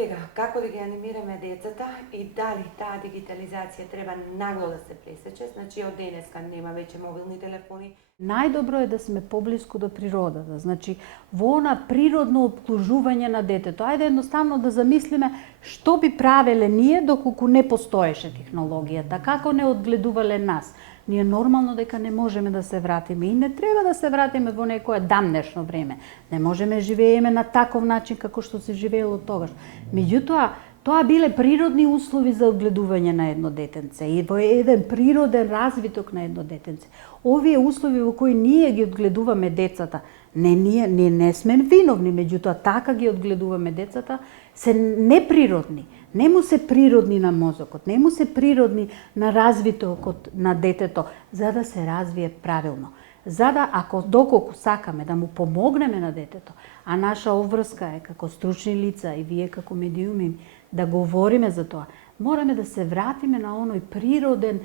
Сега, како да ги анимираме децата и дали таа дигитализација треба нагло да се пресече, значи од денеска нема веќе мобилни телефони. Најдобро е да сме поблиску до природата, значи во она природно опклужување на детето. Ајде едноставно да замислиме што би правеле ние доколку не постоеше технологијата, како не одгледувале нас. Ние нормално дека не можеме да се вратиме и не треба да се вратиме во некое дамнешно време. Не можеме живееме на таков начин како што се живеело тогаш. Меѓутоа, тоа биле природни услови за одгледување на едно детенце и во еден природен развиток на едно детенце. Овие услови во кои ние ги одгледуваме децата, ние не сме виновни, меѓутоа така ги одгледуваме децата, се неприродни. Не му се природни на мозокот, не му се природни на развитокот на детето, за да се развие правилно. За да, доколку сакаме да му помогнеме на детето, а наша обврска е како стручни лица и вие како медиуми да говориме за тоа, мораме да се вратиме на оној природен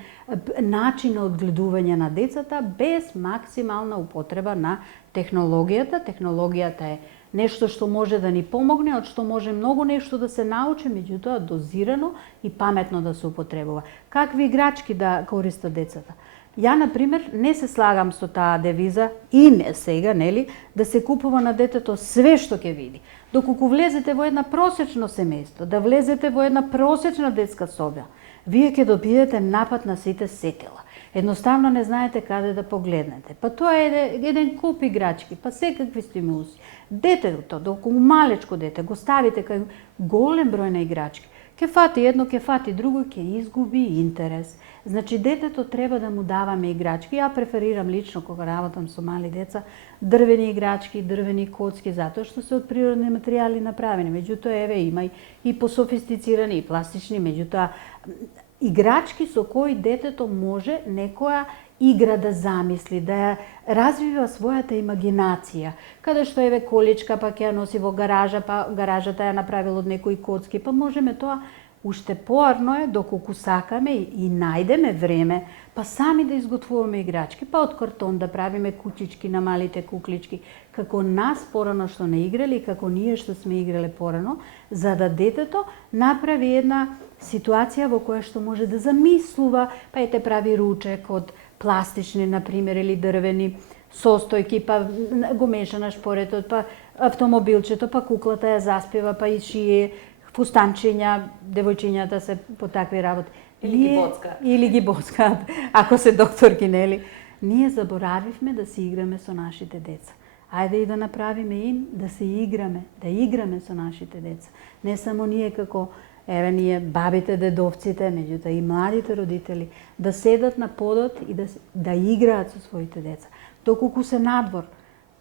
начин на одгледување на децата без максимална употреба на технологијата. Технологијата е нешто што може да ни помогне, од што може многу нешто да се научи, меѓутоа дозирано и паметно да се употребува. Какви играчки да користат децата? Ја, например, не се слагам со таа девиза и не сега, нели, да се купува на детето све што ќе види. Доколку влезете во една просечно семејство, да влезете во една просечна детска соба, вие ќе добиете напад на сите сетила. Едноставно не знаете каде да погледнете. Па тоа е еден куп играчки, па секакви стимулуси. Детето, доколку малечко дете, го ставите кај голем број на играчки, ќе фати едно, ќе фати друго, ќе изгуби интерес. Значи, детето треба да му даваме играчки. Ја преферирам лично, кога работам со мали деца, дрвени играчки, дрвени коцки, затоа што се од природни материјали направени. Меѓутоа, еве, има и пософистицирани, и пластични, меѓутоа, играчки со кои детето може некоја игра да замисли, да развива својата имагинација. Каде што еве количка, па ќе ја носи во гаража, па гаражата ја направил од некои коцки, па можеме тоа. Уште поарно е, доколку сакаме и најдеме време, па сами да изготвуваме играчки, па од картон да правиме кучички на малите куклички, како нас порано што не играли, како ние што сме играле порано, за да детето направи една ситуација во која што може да замислува, па ете прави ручек од пластични, например, или дрвени состојки, па го меша на шпоретот, па автомобилчето, па куклата ја заспева, па и шие, фустанчиња, девојчињата се по такви работи. Или ги боцкаат, ако се докторки, нели? Ние заборавивме да се играме со нашите деца. Ајде и да направиме им да се играме, да играме со нашите деца. Не само ние како ние бабите, дедовците, меѓутоа и младите родители, да седат на подот и да играат со своите деца. Доколку се надвор,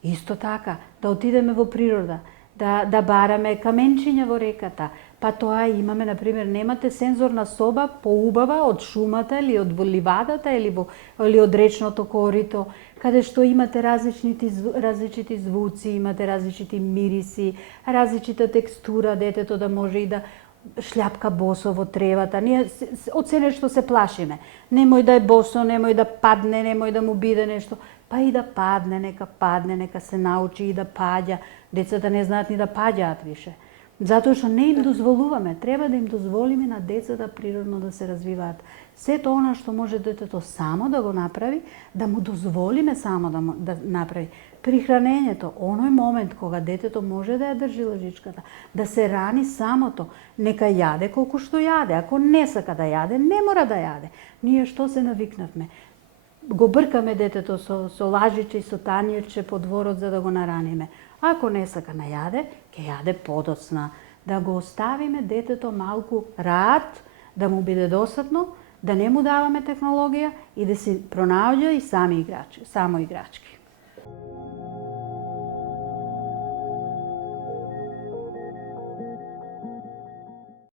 исто така, да отидеме во природа, да бараме каменчиња во реката, па тоа имаме, например, немате сензорна соба поубава од шумата или од ливадата или од речното корито, каде што имате различити звуци, имате различити мириси, различита текстура, детето да може и да шљапка босо во тревата. Ние од се нешто се плашиме. Немој да е босо, немој да падне, немој да му биде нешто. Па и да падне, нека се научи и да паѓа. Децата не знаат ни да паѓаат више. Затоа што не им дозволуваме, треба да им дозволиме на децата природно да се развиваат. Сето она што може детето само да го направи, да му дозволиме само да направи. При хранењето, оној момент кога детето може да ја држи лажичката, да се рани самото, нека јаде колку што јаде. Ако не сака да јаде, не мора да јаде. Ние што се навикнавме? Го бркаме детето со лажиче и со танирче по дворот за да го нараниме. Ако не сака да јаде, ќе јаде подоцна. Да го оставиме детето малку рад, да му биде досадно, да не му даваме технологија и да се пронаоѓа и само играчки.